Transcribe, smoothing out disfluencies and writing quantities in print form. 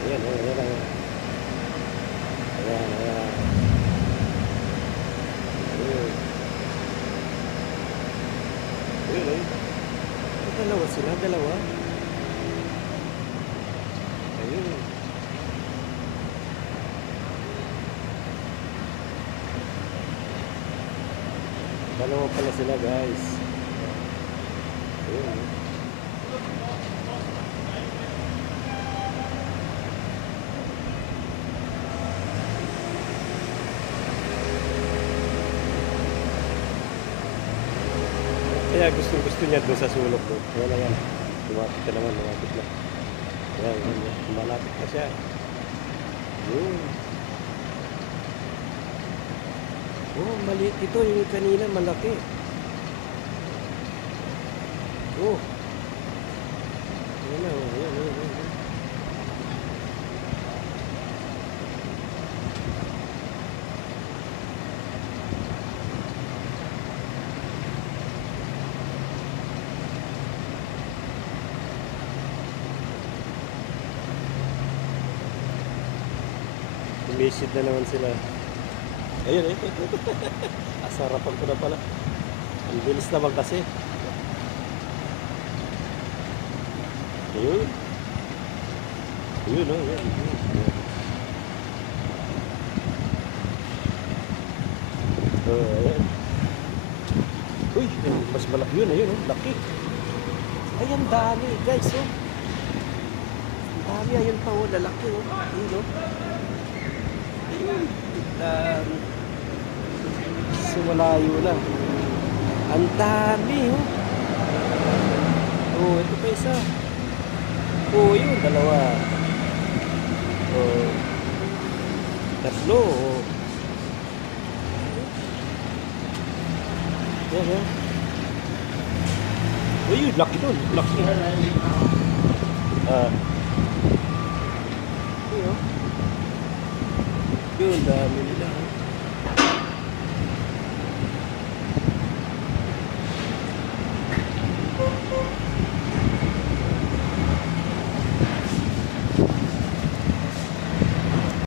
Ayan, ayan, ayan, ayan. Ayan, ayan. Ayun. Ayun, ayun. Dalawa sila, dalawa. Ayun. Dalawa pala sila, guys. Ayun. Kaya gusto niya doon sa sulok doon. Yan na yan. Lumapit ka naman, lumapit na. Yan, yan, yan. Malapit na siya. Yun. Oh, maliit ito. Yung kanina malaki. Oh. Yan na, oh. Yan, yan, yan. Sumisid na naman sila. Ayun, ayun. Asarapan ko na pala. Ang bilis naman kasi. Ayun. Ayun, oh. Ayun. Oh, ayun. Uy, mas malaki yun. Ayun, oh. Laki. Ayan, dami, guys, oh. Dami, ayun pa, oh. Lalaki, oh. Ayun, oh. Ayun. Dami. So, malayo na. Ang dami, oh. Oh, ito pa isa. Oh, yun, dalawa. Oh. Tatlo, oh. Yan, yan. Oh, yun, laki doon. Laki. Ah. Yun, oh. Yun, dami.